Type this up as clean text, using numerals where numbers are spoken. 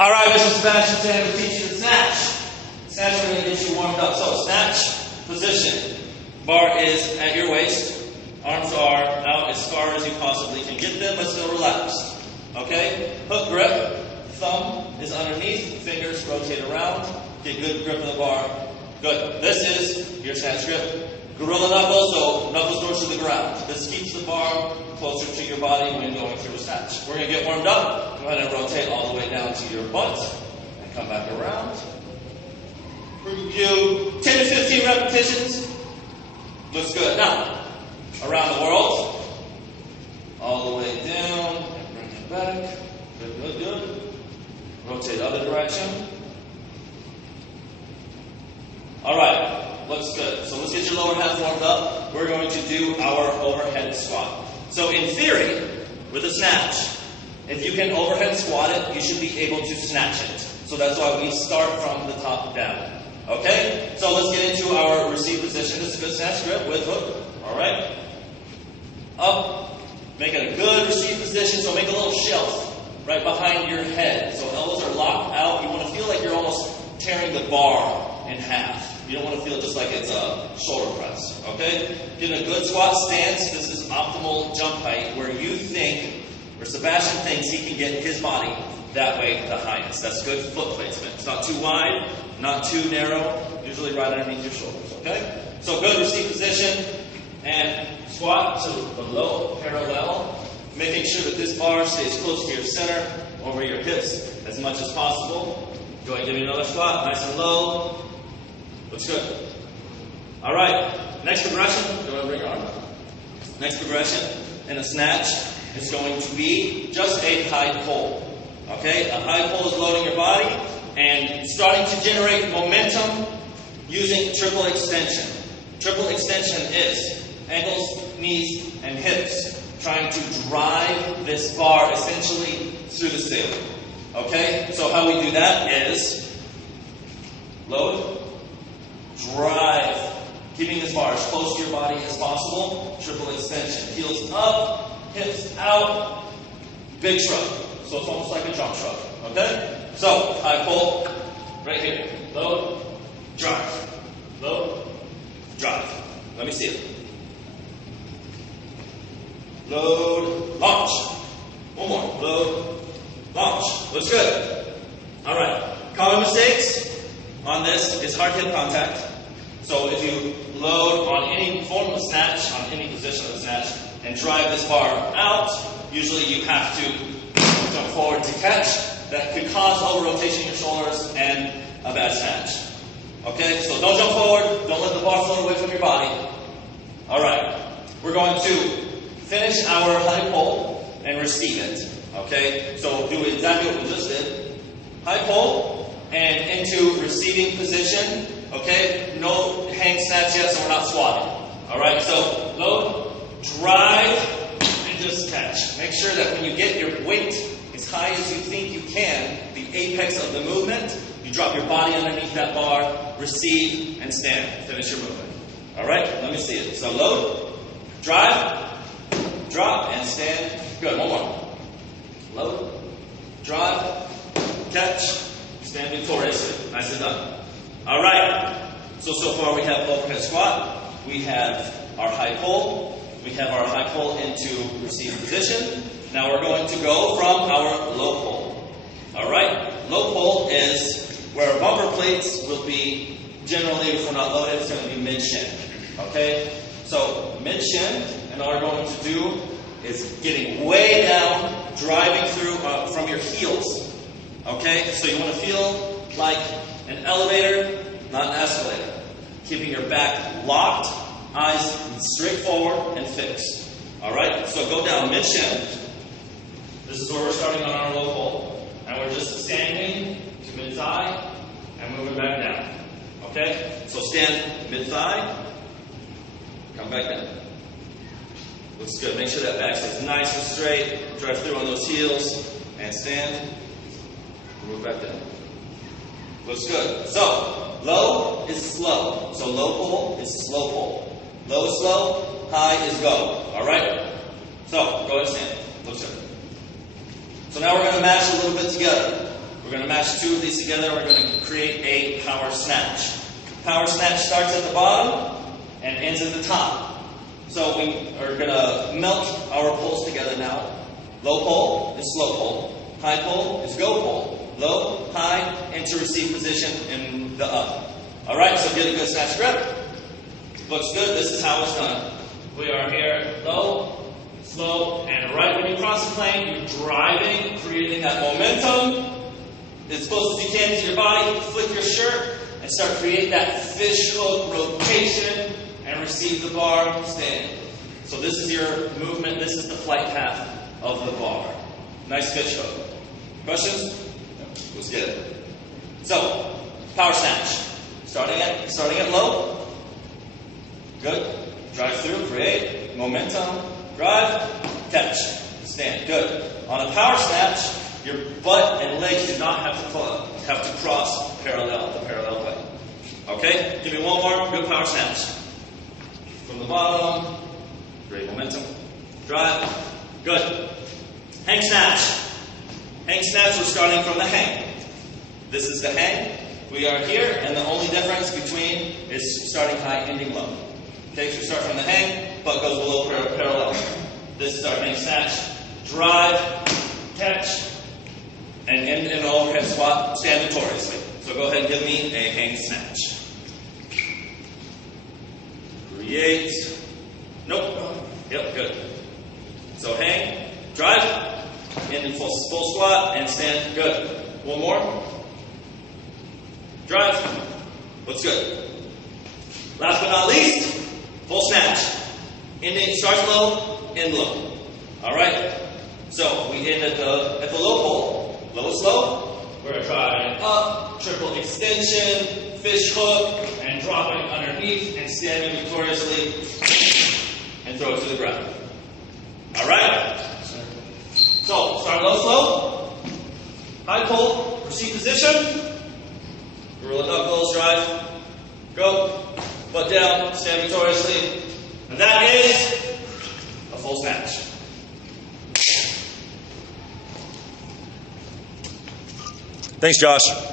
All right, Mr. Sebastian, today I'm going to teach you the snatch. Snatch, we're going to get you warmed up. So, snatch position. Bar is at your waist. Arms are out as far as you possibly can get them, but still relaxed. Okay? Hook grip. Thumb is underneath. Fingers rotate around. Get good grip of the bar. Good. This is your snatch grip. Gorilla knuckles, so knuckles doors to the ground. This keeps the bar closer to your body when going through a snatch. We're going to get warmed up. Go ahead and rotate all the way down to your butt. And come back around. Review 10 to 15 repetitions. Looks good. Now, around the world. All the way down. And bring it back. Good, good, good. Rotate other direction. All right. Looks good. So let's get your lower half warmed up. We're going to do our overhead squat. So in theory, with a snatch, if you can overhead squat it, you should be able to snatch it. So that's why we start from the top down. Okay? So let's get into our receive position. This is a good snatch grip with hook. All right? Up. Make it a good receive position. So make a little shelf right behind your head. So elbows are locked out. You want to feel like you're almost tearing the bar in half. You don't want to feel just like it's a shoulder press, okay? Get in a good squat stance. This is optimal jump height where you think, or Sebastian thinks he can get his body that way the highest. That's good foot placement. It's not too wide, not too narrow, usually right underneath your shoulders, okay? So good receive position and squat to below parallel, making sure that this bar stays close to your center, over your hips as much as possible. Go ahead and give me another squat, nice and low. Looks good. All right. Next progression. Go ahead and bring your arm up. Next progression in a snatch is going to be just a high pull. Okay? A high pull is loading your body and starting to generate momentum using triple extension. Triple extension is ankles, knees, and hips trying to drive this bar essentially through the ceiling. Okay? So how we do that is load, drive, keeping this bar as close to your body as possible. Triple extension. Heels up, hips out, big shrug. So it's almost like a jump shrug. Okay? So, high pull, right here. Load, drive. Load, drive. Let me see it. Load, launch. One more. Load, launch. Looks good. All right. Common mistakes on this is hard hip contact. So if you load on any form of snatch, on any position of the snatch, and drive this bar out, usually you have to jump forward to catch. That could cause over-rotation in your shoulders and a bad snatch. Okay, so don't jump forward. Don't let the bar float away from your body. All right, we're going to finish our high pull and receive it. Okay, so do exactly what we just did. High pull and into receiving position. Okay, no hang snatch yet, so we're not squatting. All right, so load, drive, and just catch. Make sure that when you get your weight as high as you think you can, the apex of the movement, you drop your body underneath that bar, receive, and stand. Finish your movement. All right, let me see it. So load, drive, drop, and stand. Good, one more. Load, drive, catch, stand victoriously. Nicely done. All right, so far we have overhead squat, we have our high pull, we have our high pull into receive position. Now we're going to go from our low pull. All right, low pull is where our bumper plates will be, generally if we're not loaded, it's going to be mid-shin. Okay, so mid-shin, and all we're going to do is getting way down, driving through from your heels. Okay, so you want to feel like an elevator, not an escalator. Keeping your back locked, eyes straight forward and fixed. All right? So go down mid-shin. This is where we're starting on our low pull. And we're just standing to mid-thigh and moving back down. Okay? So stand mid-thigh. Come back down. Looks good. Make sure that back stays nice and straight. Drive through on those heels. And stand. Move back down. Looks good. So, low is slow. So low pull is slow pull. Low is slow, high is go. All right? So, go ahead and stand. Looks good. So now we're going to mash a little bit together. We're We're going to match two of these together. We're going to create a power snatch. Power snatch starts at the bottom and ends at the top. So we are going to melt our poles together now. Low pole is slow pole. High pole is go pole. Low, high, into receive position in the up. Alright, so get a good snatch grip. Looks good. This is how it's done. We are here low, slow, and right when you cross the plane, you're driving, creating that momentum. As close as you can to your body, flick your shirt, and start creating that fish hook rotation, and receive the bar, stand. So this is your movement, this is the flight path of the bar. Nice fish hook. Questions? Let's get it. So, power snatch. Starting at low. Good. Drive through, create, momentum, drive, catch, stand. Good. On a power snatch, your butt and legs do not have to cross the parallel way. Okay? Give me one more. Good power snatch. From the bottom. Great momentum. Drive. Good. Hang snatch. Hang snatch, we're starting from the hang. This is the hang. We are here, and the only difference between is starting high, ending low. Okay, so start from the hang, butt goes below parallel. This is our hang snatch. Drive, catch, and end in an overhead squat, stand victoriously. So go ahead and give me a hang snatch. Create. Nope. Yep, good. So hang, drive, end in full squat, and stand. Good. One more. Drive. Looks good. Last but not least, full snatch. Ending, starts low, end low. Alright? So we end at the low pole. Low is low. We're driving up, triple extension, fish hook, and dropping underneath and standing victoriously and throw it to the ground. Alright? So start low, slow. High pole, receive position. Gorilla knuckles, drive. Go. Butt down, stand victoriously. And that is a full snatch. Thanks, Josh.